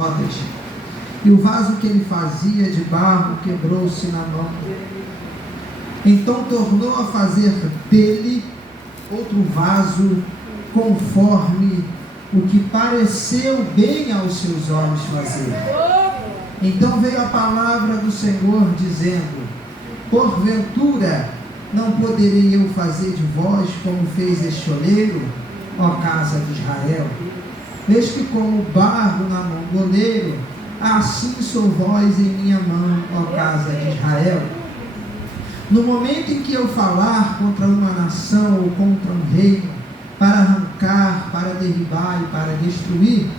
rodas, e o vaso que ele fazia de barro quebrou-se na mão. Então tornou a fazer dele outro vaso, conforme o que pareceu bem aos seus olhos fazer. Então veio a palavra do Senhor, dizendo: porventura não poderei eu fazer de vós como fez este oleiro, ó casa de Israel? Eis que como barro na mão do oleiro, assim sou vós em minha mão, ó casa de Israel. No momento em que eu falar contra uma nação ou contra um reino, para arrancar, para derribar e para destruir,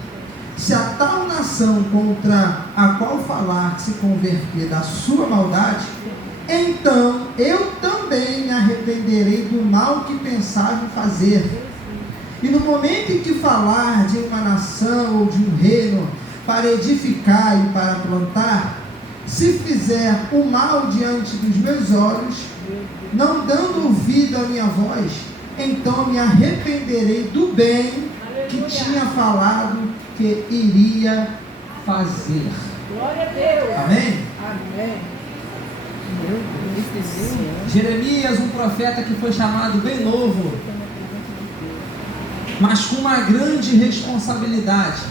se a tal nação contra a qual falar se converter da sua maldade, então eu também me arrependerei do mal que pensava em fazer. E no momento em que falar de uma nação ou de um reino para edificar e para plantar, se fizer o mal diante dos meus olhos, não dando ouvido à minha voz, então me arrependerei do bem que tinha falado que iria fazer. Glória a Deus. Amém? Amém. Jeremias, um profeta que foi chamado bem novo, mas com uma grande responsabilidade.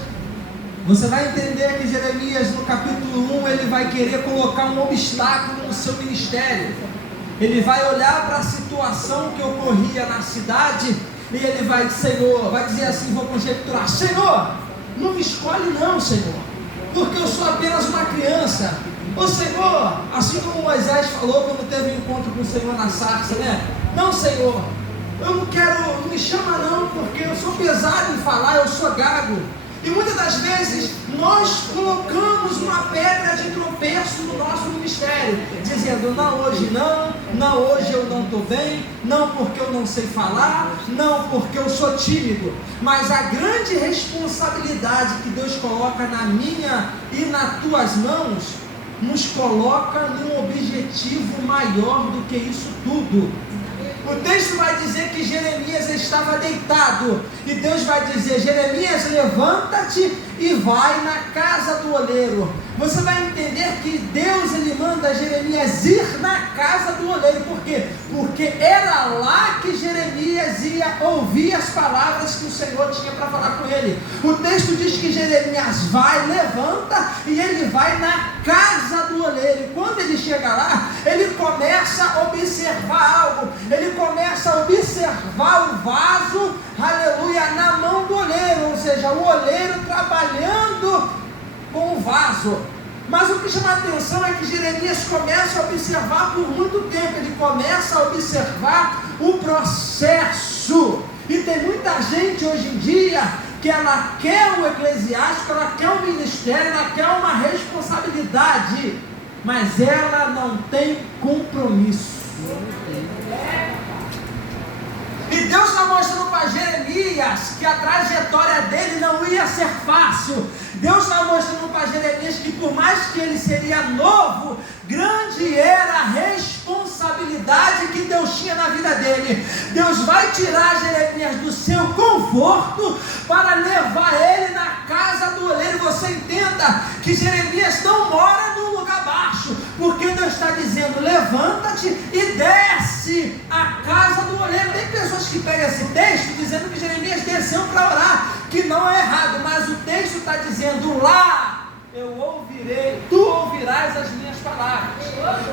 Você vai entender que Jeremias, no capítulo 1, ele vai querer colocar um obstáculo no seu ministério. Ele vai olhar para a situação que ocorria na cidade e ele vai dizer assim, vou conjecturar: Senhor, não me escolhe não, Senhor, porque eu sou apenas uma criança. Ô Senhor, assim como Moisés falou quando teve um encontro com o Senhor na sarça, né? Não, Senhor, eu não quero, não me chama não, porque eu sou pesado em falar, eu sou gago. E muitas das vezes nós colocamos uma pedra de tropeço no nosso ministério, dizendo: não, hoje não, não, hoje eu não estou bem, não porque eu não sei falar, não porque eu sou tímido. Mas a grande responsabilidade que Deus coloca na minha e nas tuas mãos, nos coloca num objetivo maior do que isso tudo. O texto vai dizer que Jeremias estava deitado, e Deus vai dizer: Jeremias, levanta-te e vai na casa do oleiro. Você vai entender que Deus, ele manda Jeremias ir na casa do oleiro. Por quê? Porque era lá que Jeremias ia ouvir as palavras que o Senhor tinha para falar com ele. O texto diz que Jeremias vai, levanta, e ele vai na casa do oleiro. E quando ele chega lá, ele começa a observar algo. Ele começa a observar o vaso, aleluia, na mão do oleiro, ou seja, o oleiro trabalhando com o vaso. Mas o que chama a atenção é que Jeremias começa a observar por muito tempo. Ele começa a observar o processo. E tem muita gente hoje em dia que ela quer o eclesiástico, ela quer o ministério, ela quer uma responsabilidade, mas ela não tem compromisso. E Deus está mostrando para Jeremias que a trajetória dele não ia ser fácil. Deus está mostrando para Jeremias que por mais que ele seria novo, grande era a responsabilidade que Deus tinha na vida dele. Deus vai tirar Jeremias do seu conforto para levar ele na casa do oleiro. Você entenda que Jeremias não mora num lugar baixo, porque Deus está dizendo: levanta-te e desce à casa do oleiro. Tem pessoas que pegam esse texto dizendo que Jeremias desceu para orar, que não é errado, mas o texto está dizendo: lá eu ouvirei, tu ouvirás as minhas palavras.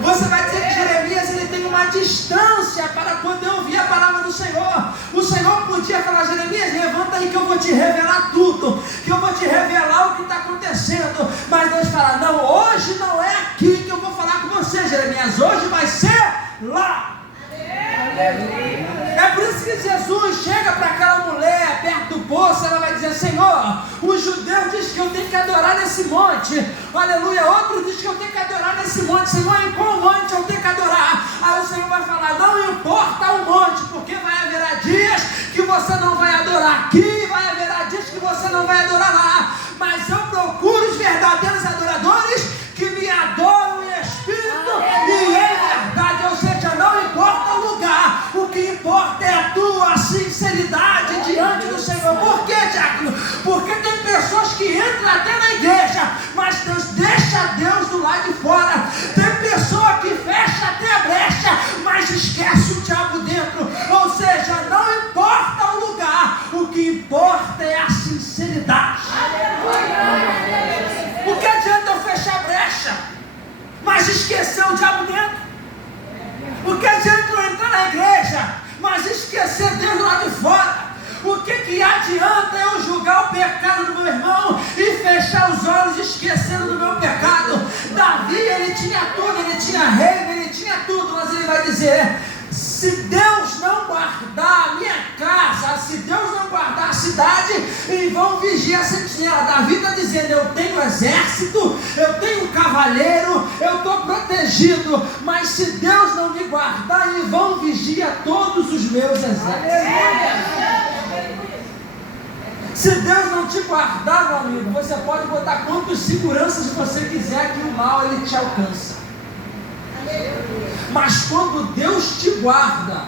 Você vai dizer que Jeremias, ele tem uma distância para poder ouvir a palavra do Senhor. O Senhor podia falar: Jeremias, levanta aí que eu vou te revelar tudo, que eu vou te revelar o que está acontecendo. Mas Deus fala: não, hoje não é aqui que eu vou falar com você, Jeremias, hoje vai ser lá. É por isso que Jesus chega para aquela mulher perto do poço. Ela vai dizer: Senhor, o judeu diz que eu tenho que adorar nesse monte, aleluia. Outro diz que eu tenho que adorar nesse monte. Senhor, em qual monte eu tenho que adorar? Aí o Senhor vai falar: não importa o monte, porque vai haver dias que você não vai adorar aqui, vai haver dias que você não vai adorar lá. Mas eu procuro os verdadeiros adoradores que me adoram em espírito e em verdade. Ou seja, não importa o lugar, o que importa é a tua sinceridade diante do Senhor. Por quê, diácono? Porque tem pessoas que entram até na igreja, o diabo dentro. Porque adianta eu entrar na igreja, mas esquecer Deus lá de fora? O que adianta eu julgar o pecado do meu irmão e fechar os olhos esquecendo do meu pecado? Davi, ele tinha tudo, ele tinha reino, ele tinha tudo, mas ele vai dizer: se Deus não guardar a minha casa, se Deus não guardar a cidade, em vão vigia a sentinela. Davi está dizendo: eu tenho exército, eu tenho cavaleiro, eu estou protegido, mas se Deus não me guardar, em vão vigia todos os meus exércitos. Se Deus não te guardar, meu amigo, você pode botar quantas seguranças você quiser que o mal ele te alcança. Mas quando Deus te guarda,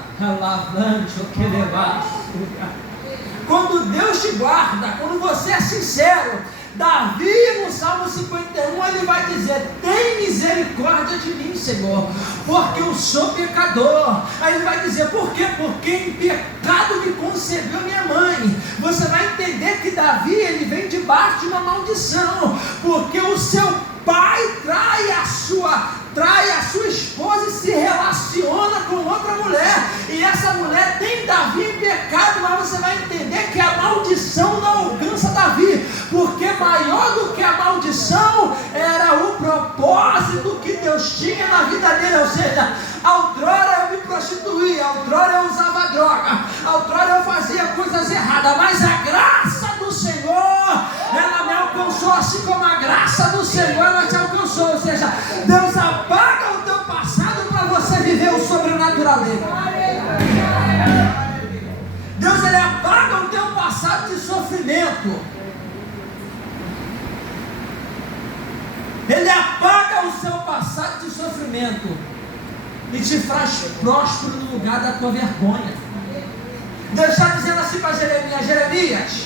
quando Deus te guarda, quando você é sincero, Davi no Salmo 51 ele vai dizer: tem misericórdia de mim, Senhor, porque eu sou pecador. Aí ele vai dizer: por quê? Porque em pecado me concebeu minha mãe. Você vai entender que Davi ele vem debaixo de uma maldição, porque o seu pai trai a sua esposa e se relaciona com outra mulher, e essa mulher tem Davi em pecado. Mas você vai entender que a maldição não alcança Davi, porque maior do que a maldição era o propósito que Deus tinha na vida dele. Ou seja, outrora eu me prostituía, outrora eu usava droga, outrora eu fazia coisas erradas, mas a graça do Senhor, ela me alcançou, assim como a graça do Senhor ela te alcançou. Ou seja, Deus apaga o teu passado para você viver o sobrenatural dele. Deus ele apaga o teu passado de sofrimento. Ele apaga o seu passado de sofrimento e te faz próspero no lugar da tua vergonha. Deus está dizendo assim para Jeremias: Jeremias,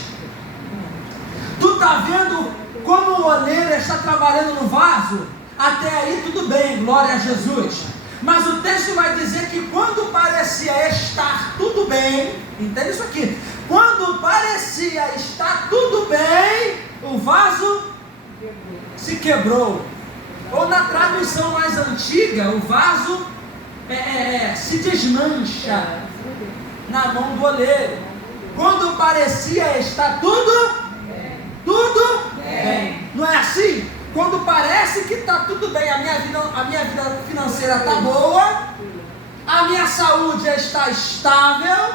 tu está vendo como o oleiro está trabalhando no vaso? Até aí tudo bem, glória a Jesus. Mas o texto vai dizer que quando parecia estar tudo bem, entende isso aqui? Quando parecia estar tudo bem, o vaso se quebrou. Ou na tradução mais antiga, o vaso se desmancha na mão do oleiro. Quando parecia estar tudo bem. Não é assim? Quando parece que está tudo bem, a minha vida financeira está boa, a minha saúde está estável,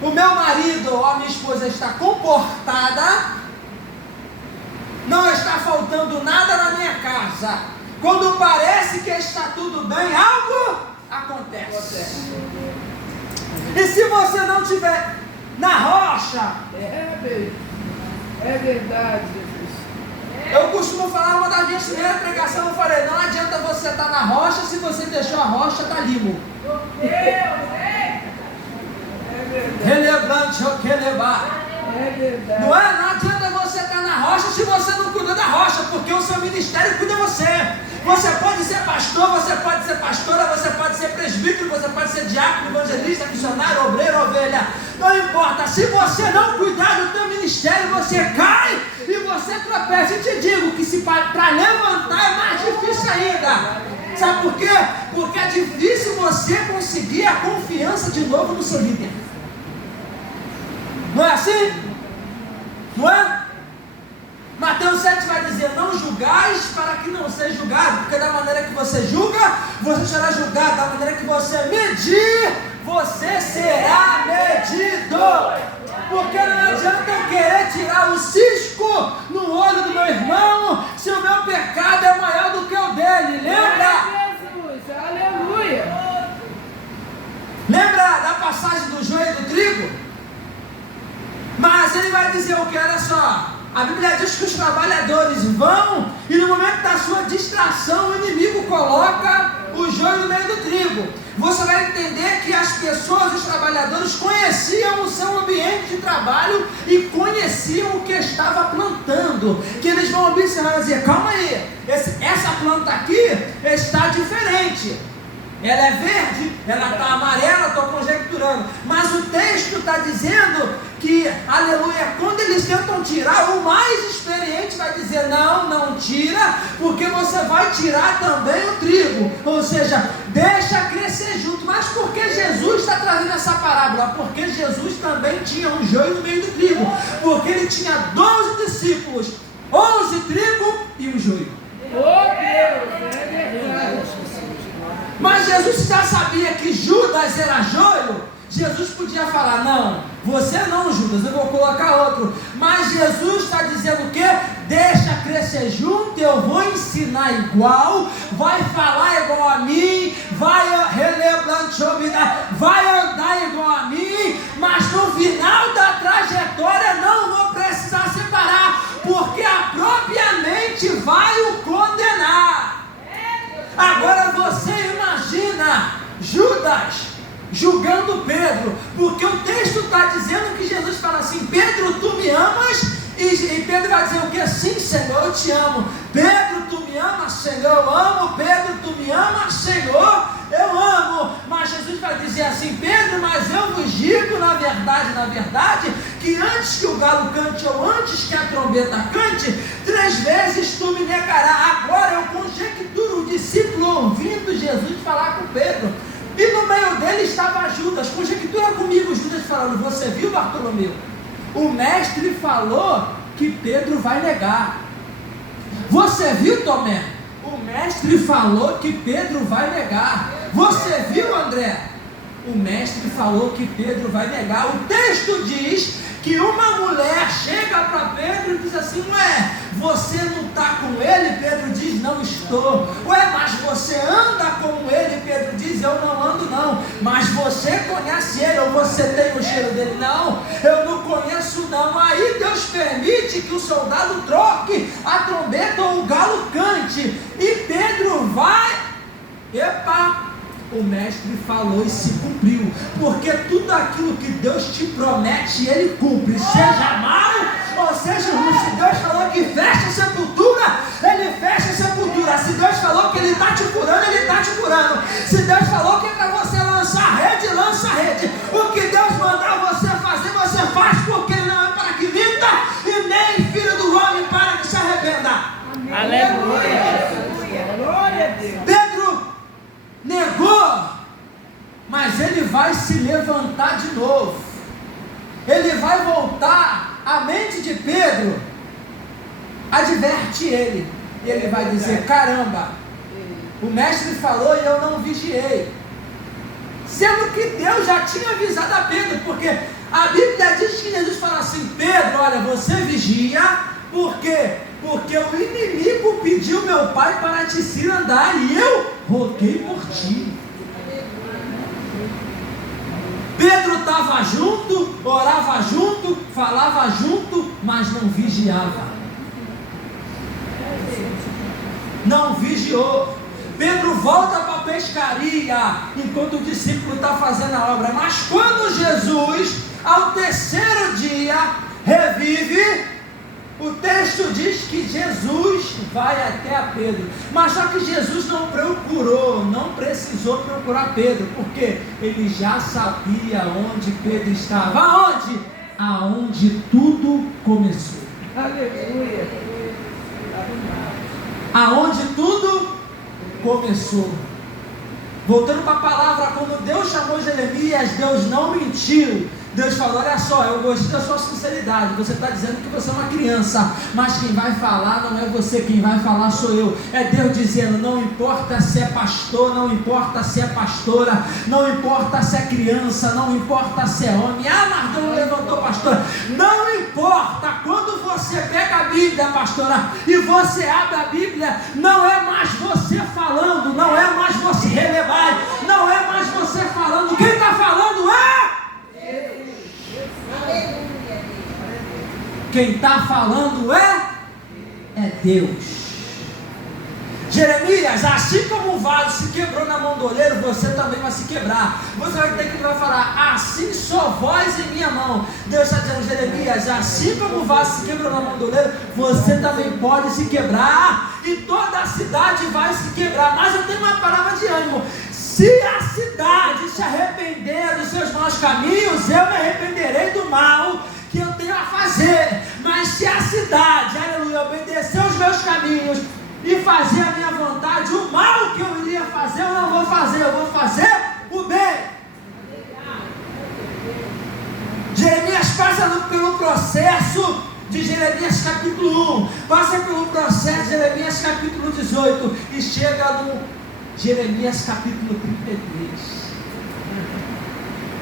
o meu marido ou a minha esposa está comportada, não está faltando nada na minha casa. Quando parece que está tudo bem, algo acontece. E se você não estiver na rocha? É verdade, Jesus. Eu costumo falar, uma das minhas primeiras pregações, eu falei: não adianta você estar na rocha se você deixou a rocha tá limo. Relevante, não adianta você estar na rocha se você não cuida da rocha, porque o seu ministério cuida de você. Você pode ser pastor, você pode ser pastora, você pode ser presbítero, você pode ser diácono, evangelista, missionário, obreiro, ovelha. Não importa, se você não cuidar do teu ministério, você cai e você tropeça. E te digo que para levantar é mais difícil ainda. Sabe por quê? Porque é difícil você conseguir a confiança de novo no seu líder. Não é assim? Não é? Mateus 7 vai dizer: não julgais para que não seja julgado, porque da maneira que você julga, você será julgado. Da maneira que você medir, você será medido. Porque não adianta eu querer tirar o cisco no olho do meu irmão, se o meu pecado é maior do que o dele. Lembra? Jesus, aleluia. Lembra da passagem do joio e do trigo? Mas ele vai dizer o que? Olha só, a Bíblia diz que os trabalhadores vão e no momento da sua distração o inimigo coloca o joio no meio do trigo. Você vai entender que as pessoas, os trabalhadores, conheciam o seu ambiente de trabalho e conheciam o que estava plantando. Que eles vão observar e dizer: calma aí, essa planta aqui está diferente. Ela é verde, ela está amarela, estou conjecturando. Mas o texto está dizendo que, aleluia, quando eles tentam tirar, o mais experiente vai dizer: não tira, porque você vai tirar também o trigo. Ou seja, deixa crescer junto. Mas por que Jesus está trazendo essa parábola? Porque Jesus também tinha um joio no meio do trigo. Porque ele tinha 12 discípulos, 11 trigo e um joio. Oh Deus, é verdade. Mas Jesus já sabia que Judas era joio. Jesus podia falar, não, você não, Judas, eu vou colocar outro. Mas Jesus está dizendo o quê? Deixa crescer junto, eu vou ensinar igual, vai falar igual a mim, vai andar igual a mim, mas no final da trajetória não vou precisar separar, porque a própria mente vai o condenar. Agora você imagina Judas julgando Pedro, porque o texto está dizendo que Jesus fala assim, Pedro, tu me amas? E Pedro vai dizer o que? Sim, Senhor, eu te amo. Pedro, tu me amas, Senhor, eu amo. Pedro, tu me amas, Senhor, eu amo. Mas Jesus vai dizer assim, Pedro, mas eu vos digo na verdade, que antes que o galo cante ou antes que a trombeta cante, 3 vezes tu me negarás. Agora eu conjecturo o discípulo ouvindo Jesus falar com Pedro. E no meio dele estava Judas. Conjectura comigo, Judas falando, você viu, Bartolomeu? O mestre falou que Pedro vai negar. Você viu, Tomé? O mestre falou que Pedro vai negar. Você viu, André? O mestre falou que Pedro vai negar. O texto diz que uma mulher chega para Pedro e diz assim, ué, você não está com ele? Pedro diz, não estou. Ué, mas você anda com ele? Pedro diz, eu não ando não. Mas você conhece ele ou você tem o cheiro dele? Não, eu não conheço não. Aí Deus permite que o soldado troque a trombeta ou o galo cante. E Pedro vai, epa, o mestre falou e se cumpriu, porque tudo aquilo que Deus te promete, Ele cumpre, seja mal ou seja ruim. Se Deus falou que fecha a sepultura, Ele fecha a sepultura. Se Deus falou que Ele está te curando, Ele está te curando. Se Deus falou que é para você lançar rede, lança rede. O que Deus mandar você fazer, você faz, porque Ele não é para que minta, e nem filho do homem para que se arrependa. Aleluia. Glória a Deus. Pedro negou, mas ele vai se levantar de novo, ele vai voltar. A mente de Pedro adverte ele, e ele vai dizer, caramba, o mestre falou e eu não vigiei, sendo que Deus já tinha avisado a Pedro, porque a Bíblia diz que Jesus fala assim, Pedro, olha, você vigia, por quê? Porque o inimigo pediu meu pai para te cirandar, e eu roguei por ti. Pedro estava junto, orava junto, falava junto, mas não vigiava. Não vigiou. Pedro volta para a pescaria, enquanto o discípulo está fazendo a obra. Mas quando Jesus, ao 3º dia, revive, o texto diz que Jesus vai até a Pedro, mas só que Jesus não procurou, não precisou procurar Pedro, porque ele já sabia onde Pedro estava. Aonde? Aonde tudo começou. Aleluia. Aonde tudo começou. Voltando para a palavra, quando Deus chamou Jeremias, Deus não mentiu. Deus falou, olha só, eu gostei da sua sinceridade, você está dizendo que você é uma criança, mas quem vai falar não é você, quem vai falar sou eu. É Deus dizendo, não importa se é pastor, não importa se é pastora, não importa se é criança, não importa se é homem. Ah, mas não levantou, pastora. Não importa, quando você pega a Bíblia, pastora, e você abre a Bíblia, não é mais você falando, não é mais você relevar, não é mais você falando, quem está falando é... Quem está falando é Deus. Jeremias, assim como o vaso se quebrou na mão do olheiro, você também vai se quebrar. Você vai ter que falar, assim só voz em minha mão. Deus está dizendo, Jeremias, assim como o vaso se quebrou na mão do olheiro, você também pode se quebrar, e toda a cidade vai se quebrar. Mas eu tenho uma palavra de ânimo. Se a cidade se arrepender dos seus maus caminhos, eu me arrependerei do mal que eu tenho a fazer. Mas se a cidade, aleluia, obedecer os meus caminhos, Deus e fazer a minha vontade, o mal que eu iria fazer, eu não vou fazer, eu vou fazer o bem. Jeremias passa pelo processo de Jeremias capítulo 1, passa pelo processo de Jeremias capítulo 18 e chega no Jeremias capítulo 33.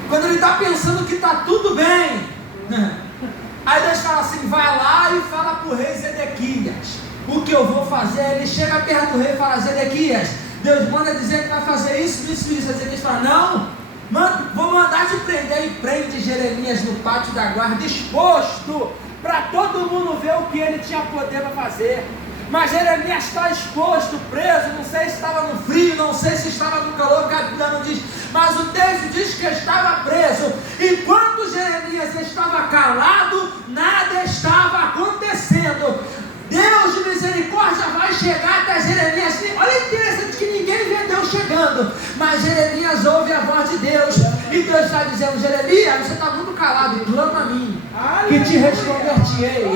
Quando ele está pensando que está tudo bem, aí Deus fala assim, vai lá e fala para o rei Zedequias, o que eu vou fazer. Ele chega perto do rei e fala, Zedequias, Deus manda dizer que vai fazer isso, isso, isso. Zedequias fala, não, vou mandar te prender. E prende Jeremias no pátio da guarda, exposto, para todo mundo ver o que ele tinha poder para fazer. Mas Jeremias está exposto, preso, não sei se estava no frio, não sei se estava no calor, que a Bíblia não diz, mas o texto diz que estava preso. Enquanto Jeremias estava calado, nada estava acontecendo. Deus de misericórdia vai chegar até Jeremias. Olha, interessante que ninguém vê Deus chegando, mas Jeremias ouve a voz de Deus, e Deus está dizendo, Jeremias, você está muito calado, clama a mim, que te responder-te-ei,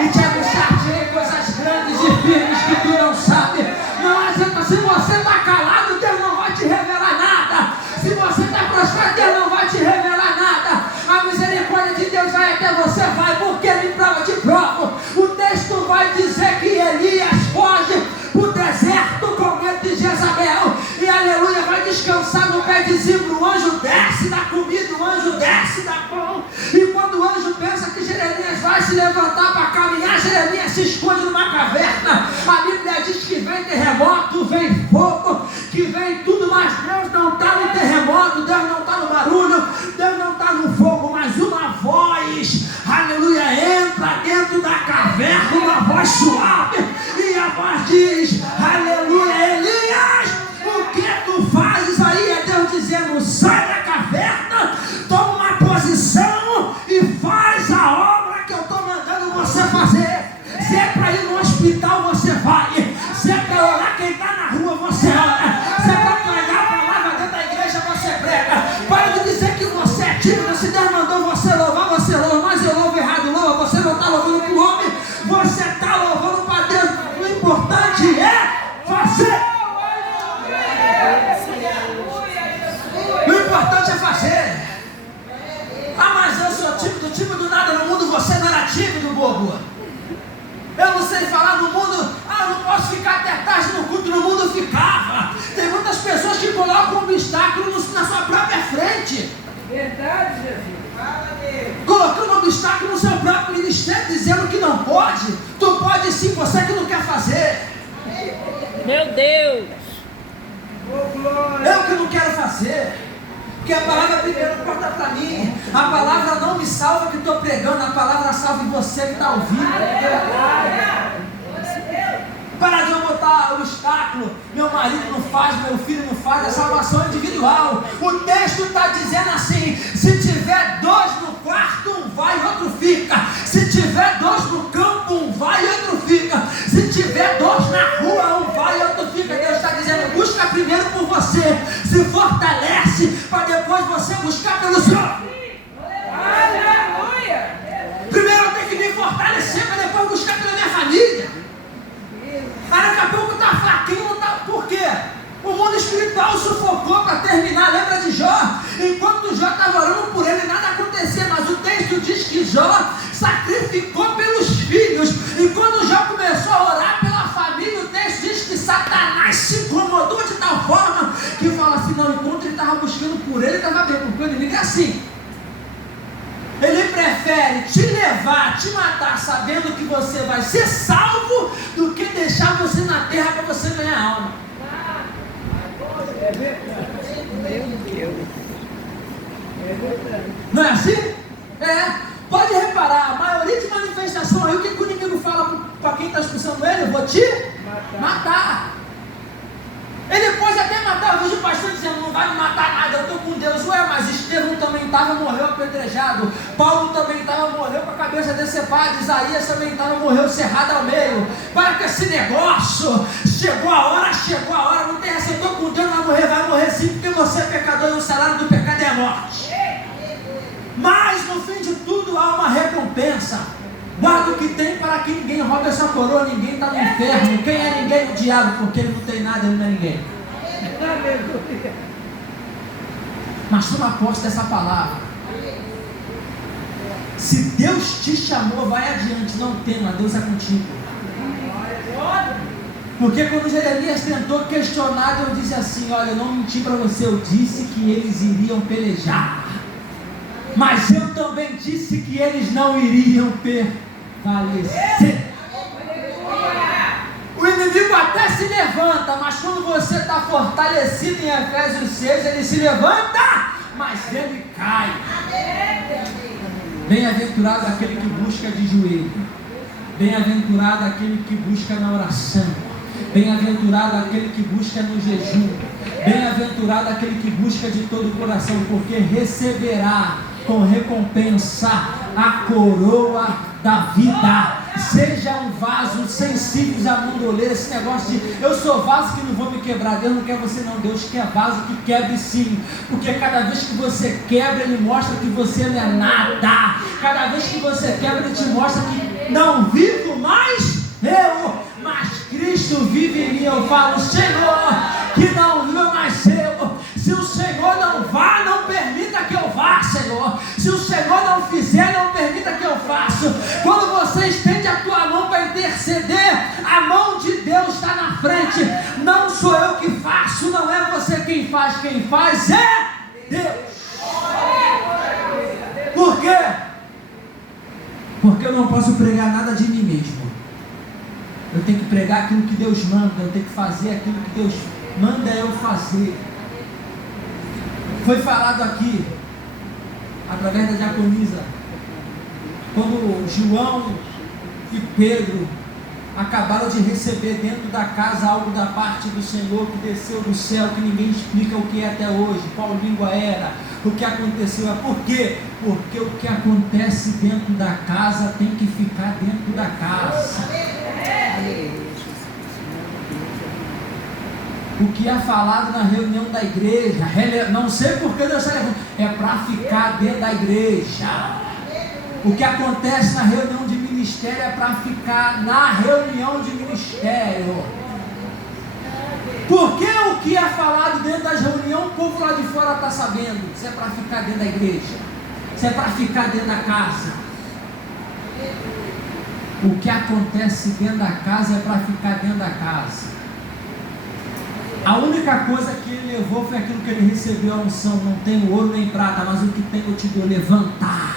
e te anunciar-te-ei coisas grandes e firmes que tu não sabes. Não adianta, se você está calado, Deus não vai te revelar nada. Se você está prostrado, Deus não vai te revelar nada. A misericórdia de Deus vai até você, vai, porque Ele prova de prova. O texto vai dizer que Elias foge para o deserto com medo de Jezabel, e aleluia, vai descansar no pé de zimbro. O anjo desce da comida, o anjo desce da pão, e quando o anjo pensa que Jeremias vai se levantar para caminhar, Jeremias se esconde numa caverna. A Bíblia diz que vem terremoto, vem fogo, que vem tudo, mas Deus não está no terremoto, Deus não está no barulho, Deus não está no fogo, mas uma voz, aleluia, entra dentro da caverna, uma voz suave, e a voz diz, aleluia, Elias, o que tu fazes aí? É Deus dizendo, sai da caverna, toma uma posição e faz a obra que eu estou mandando você fazer. Se é para ir no hospital, você vai. Se é para orar quem está na rua, você ora. Se é para pregar a palavra dentro da igreja, você prega. Para de dizer que você é tímido. Se Deus mandou você louvar, você louva. Mas eu louvo errado, louva. Você não está louvando para o homem, você está louvando para Deus. O importante é fazer. O importante é fazer. Ah, mas eu sou tímido nada no mundo. Você não era tímido, bobo. Eu não sei falar no mundo. Ah, não posso ficar até tarde no culto. No mundo ficava. Tem muitas pessoas que colocam um obstáculo na sua própria frente. Verdade, Jesus. Colocando um obstáculo no seu próprio ministério, dizendo que não pode. Tu pode sim, você que não quer fazer. Meu Deus. Oh, glória. Eu que não quero fazer. Porque a palavra primeiro corta para mim. A palavra não me salva que estou pregando. A palavra salva você que está ouvindo. Para de eu botar obstáculo. Meu marido não faz, meu filho não faz. A salvação é individual. O texto está dizendo assim: se tiver dois no quarto, um vai e outro fica. Se tiver dois no campo, um vai e outro fica. Se tiver dois na rua, um vai e outro fica. Deus está dizendo: busca primeiro por você, se fortalece, para depois você buscar pelo Senhor. Aleluia. Primeiro eu tenho que me fortalecer, para depois buscar pela minha família. Aí daqui a pouco está fraquinho, não está. Por quê? O mundo espiritual sufocou para terminar. Lembra de Jó? Enquanto Jó estava orando por ele, nada acontecia. Mas o texto diz que Jó sacrificou pelos filhos. E quando Jó começou a orar pela família, o texto diz que Satanás se incomodou de tal forma que fala assim: não, enquanto ele estava buscando por ele, estava bem, porque o inimigo é assim. Ele prefere te levar, te matar, sabendo que você vai ser salvo, do que deixar você na terra para você ganhar alma. É verdade. Meu Deus. É verdade. Não é assim? É. Pode reparar, a maioria de manifestação aí, o que o inimigo fala para quem está expulsando ele? Eu vou te matar. Ele pode até matar. Eu vejo o pastor dizendo: não vai me matar nada, eu estou com Deus. Ué, mas Estevão também estava, morreu apedrejado. Paulo também estava, morreu com a cabeça decepada. Isaías também estava, morreu cerrado ao meio. Para com esse negócio. Chegou a hora, não tem essa. Eu estou com Deus, vai morrer sim, porque você é pecador e o salário do pecado é a morte. Mas no fim de tudo há uma recompensa. Guarda o que tem para que ninguém roube essa coroa. Ninguém está no inferno. Quem é ninguém? O diabo, porque ele não tem nada, ele não é ninguém. Aleluia. Mas toma posse dessa palavra. Se Deus te chamou, vai adiante, não tema, Deus é contigo. Porque quando Jeremias tentou questionar, Deus disse assim: olha, eu não menti para você, eu disse que eles iriam pelejar, mas eu também disse que eles não iriam prevalecer. O inimigo até se levanta, mas quando você está fortalecido em Efésios 6, ele se levanta, mas ele cai. Bem-aventurado aquele que busca de joelho, bem-aventurado aquele que busca na oração, bem-aventurado aquele que busca no jejum, bem-aventurado aquele que busca de todo o coração, porque receberá com recompensa a coroa da vida. Seja um vaso sensível à mandoleira. Esse negócio de eu sou vaso que não vou me quebrar, Deus não quer você não, Deus quer vaso que quebre sim, porque cada vez que você quebra, Ele mostra que você não é nada. Cada vez que você quebra, Ele te mostra que não vivo mais eu, mas Cristo vive em mim. Eu falo, Senhor, que não viva mais eu. Se o Senhor não vá, não permita que eu vá, Senhor. Se o Senhor não fizer, não permita que eu faça. Quando você estende a tua mão para interceder, a mão de Deus está na frente. Não sou eu que faço, não é você quem faz é Deus. Por quê? Porque eu não posso pregar nada de mim mesmo. Eu tenho que pregar aquilo que Deus manda, eu tenho que fazer aquilo que Deus manda eu fazer. Foi falado aqui, através da diaconisa, quando João e Pedro acabaram de receber dentro da casa algo da parte do Senhor que desceu do céu, que ninguém explica o que é até hoje, qual língua era, o que aconteceu. Por quê? Porque o que acontece dentro da casa tem que ficar dentro da casa. O que é falado na reunião da igreja, não sei porque Deus está levando, é para ficar dentro da igreja. O que acontece na reunião de ministério é para ficar na reunião de ministério. Porque o que é falado dentro das reuniões, o povo lá de fora está sabendo. Isso é para ficar dentro da igreja, isso é para ficar dentro da casa. O que acontece dentro da casa é para ficar dentro da casa. A única coisa que ele levou foi aquilo que ele recebeu, a unção. Não tenho ouro nem prata, mas o que tenho eu te dou. Levantar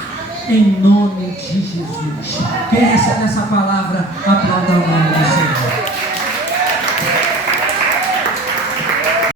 em nome de Jesus. Quem recebe essa palavra?